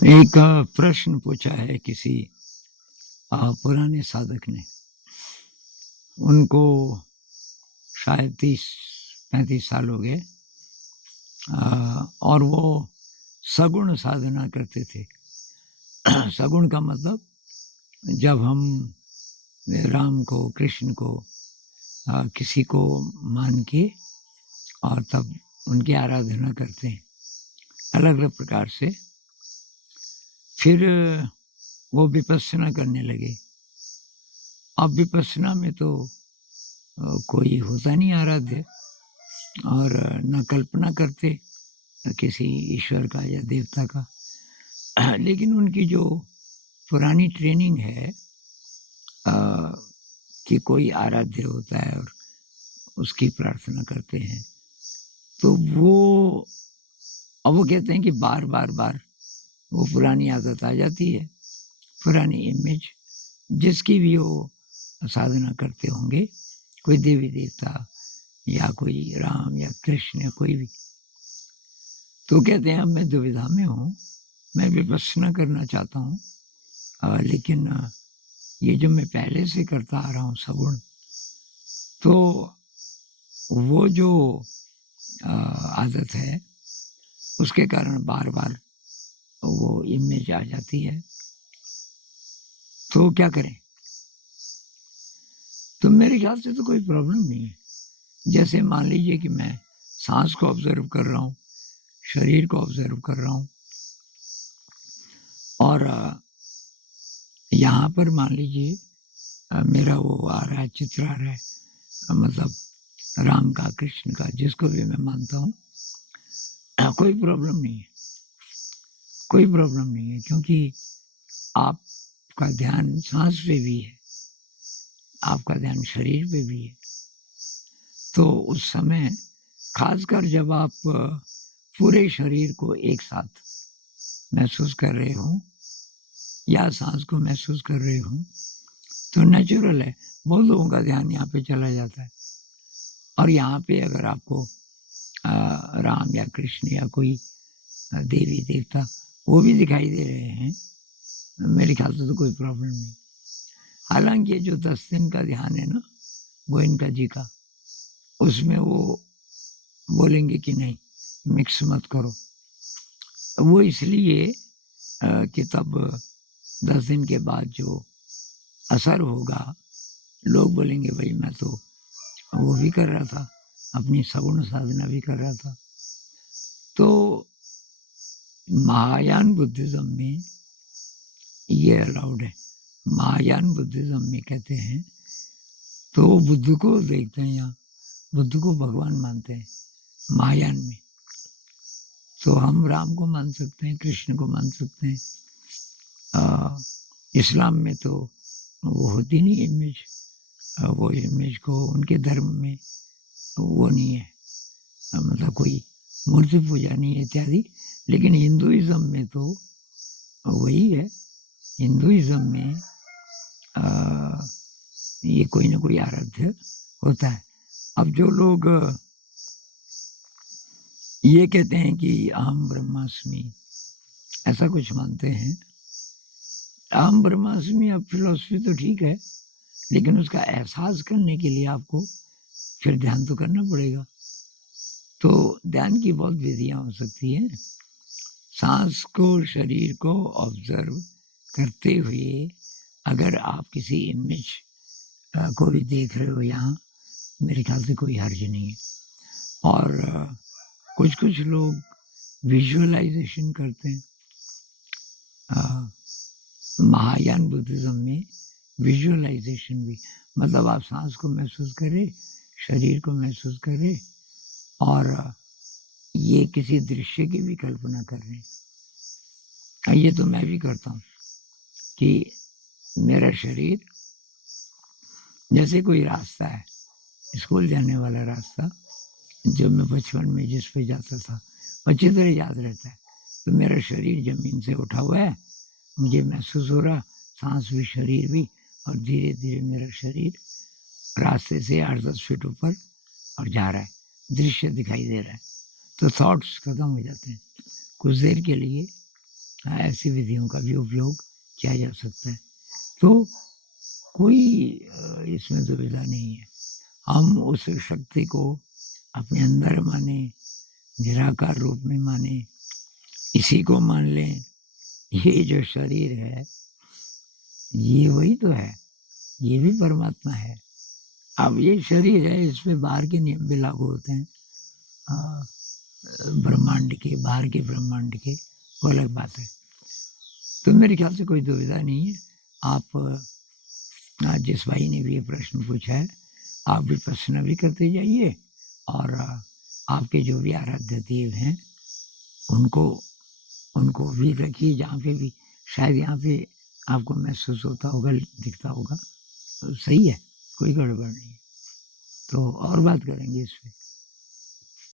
एक प्रश्न पूछा है किसी पुराने साधक ने। उनको शायद 30-35 साल हो गए और वो सगुण साधना करते थे। सगुण का मतलब जब हम राम को, कृष्ण को, किसी को मान के और तब उनकी आराधना करते हैं अलग अलग प्रकार से, फिर वो विपस्सना करने लगे। अब विपस्सना में तो कोई होता नहीं आराध्य और न कल्पना करते किसी ईश्वर का या देवता का, लेकिन उनकी जो पुरानी ट्रेनिंग है कि कोई आराध्य होता है और उसकी प्रार्थना करते हैं, तो वो अब वो कहते हैं कि बार बार वो पुरानी आदत आ जाती है, पुरानी इमेज जिसकी भी वो साधना करते होंगे, कोई देवी देवता या कोई राम या कृष्ण या कोई भी, तो कहते हैं अब मैं दुविधा में हूँ, मैं विपस्सना करना चाहता हूँ, लेकिन ये जो मैं पहले से करता आ रहा हूँ सगुण, तो वो जो आदत है उसके कारण बार बार वो इमेज आ जाती है, तो क्या करें? तो मेरे ख्याल से तो कोई प्रॉब्लम नहीं है। जैसे मान लीजिए कि मैं सांस को ऑब्जर्व कर रहा हूँ, शरीर को ऑब्जर्व कर रहा हूँ, और यहाँ पर मान लीजिए मेरा वो आ रहा है, चित्र आ रहा है, मतलब राम का, कृष्ण का, जिसको भी मैं मानता हूँ, कोई प्रॉब्लम नहीं है, कोई प्रॉब्लम नहीं है, क्योंकि आपका ध्यान सांस पे भी है, आपका ध्यान शरीर पे भी है। तो उस समय खासकर जब आप पूरे शरीर को एक साथ महसूस कर रहे हो या सांस को महसूस कर रहे हो, तो नेचुरल है, बहुत लोगों का ध्यान यहाँ पे चला जाता है। और यहाँ पे अगर आपको राम या कृष्ण या कोई देवी देवता वो भी दिखाई दे रहे हैं, मेरे ख्याल से तो कोई प्रॉब्लम नहीं। हालांकि ये जो 10 दिन का ध्यान है ना गोयनका जी का, उसमें वो बोलेंगे कि नहीं, मिक्स मत करो। वो इसलिए कि तब 10 दिन के बाद जो असर होगा, लोग बोलेंगे भाई मैं तो वो भी कर रहा था, अपनी सगुण साधना भी कर रहा था। तो महायान बुद्धिज्म में ये अलाउड है। महायान बुद्धिज्म में कहते हैं, तो वो बुद्ध को देखते हैं, यहाँ बुद्ध को भगवान मानते हैं महायान में। तो हम राम को मान सकते हैं, कृष्ण को मान सकते हैं। इस्लाम में तो वो होती नहीं इमेज, वो इमेज को उनके धर्म में वो नहीं है, मतलब कोई मूर्ति पूजा नहीं है इत्यादि। लेकिन हिंदुइज्म में तो वही है, हिंदुइज्म में ये कोई ना कोई आराध्य होता है। अब जो लोग ये कहते हैं कि अहम ब्रह्मास्मि, ऐसा कुछ मानते हैं, अहम ब्रह्मास्मि, अब फिलॉसफी तो ठीक है, लेकिन उसका एहसास करने के लिए आपको फिर ध्यान तो करना पड़ेगा। तो ध्यान की बहुत विधियां हो सकती हैं। सांस को, शरीर को ऑब्जर्व करते हुए अगर आप किसी इमेज को भी देख रहे हो यहाँ, मेरे ख्याल से कोई हर्ज नहीं है। और कुछ कुछ लोग विजुअलाइजेशन करते हैं। महायान बुद्धिज्म में विजुअलाइजेशन भी, मतलब आप सांस को महसूस करें, शरीर को महसूस करें, और ये किसी दृश्य की भी कल्पना कर रहे हैं। ये तो मैं भी करता हूँ कि मेरा शरीर जैसे कोई रास्ता है, स्कूल जाने वाला रास्ता, जो मैं बचपन में जिस पे जाता था, अच्छी तरह याद रहता है। तो मेरा शरीर जमीन से उठा हुआ है, मुझे महसूस हो रहा, सांस भी, शरीर भी, और धीरे धीरे मेरा शरीर रास्ते से 8-10 फीट ऊपर और जा रहा है, दृश्य दिखाई दे रहा है। तो थॉट्स खत्म हो जाते हैं कुछ देर के लिए, ऐसी विधियों का भी उपयोग किया जा सकता है। तो कोई इसमें दुविधा नहीं है। हम उस शक्ति को अपने अंदर माने, निराकार रूप में माने, इसी को मान लें। ये जो शरीर है ये वही तो है, ये भी परमात्मा है। अब ये शरीर है, इसमें बाहर के नियम भी लागू होते हैं, ब्रह्मांड के, बाहर के ब्रह्मांड के, वो अलग बात है। तो मेरे ख्याल से कोई दुविधा नहीं है। आप जिस भाई ने भी ये प्रश्न पूछा है, आप विपश्यना भी करते जाइए और आपके जो भी आराध्य देव हैं उनको भी रखिए, जहाँ पे भी शायद यहाँ पे आपको महसूस होता होगा, दिखता होगा, तो सही है, कोई गड़बड़ नहीं है। तो और बात करेंगे इस पे।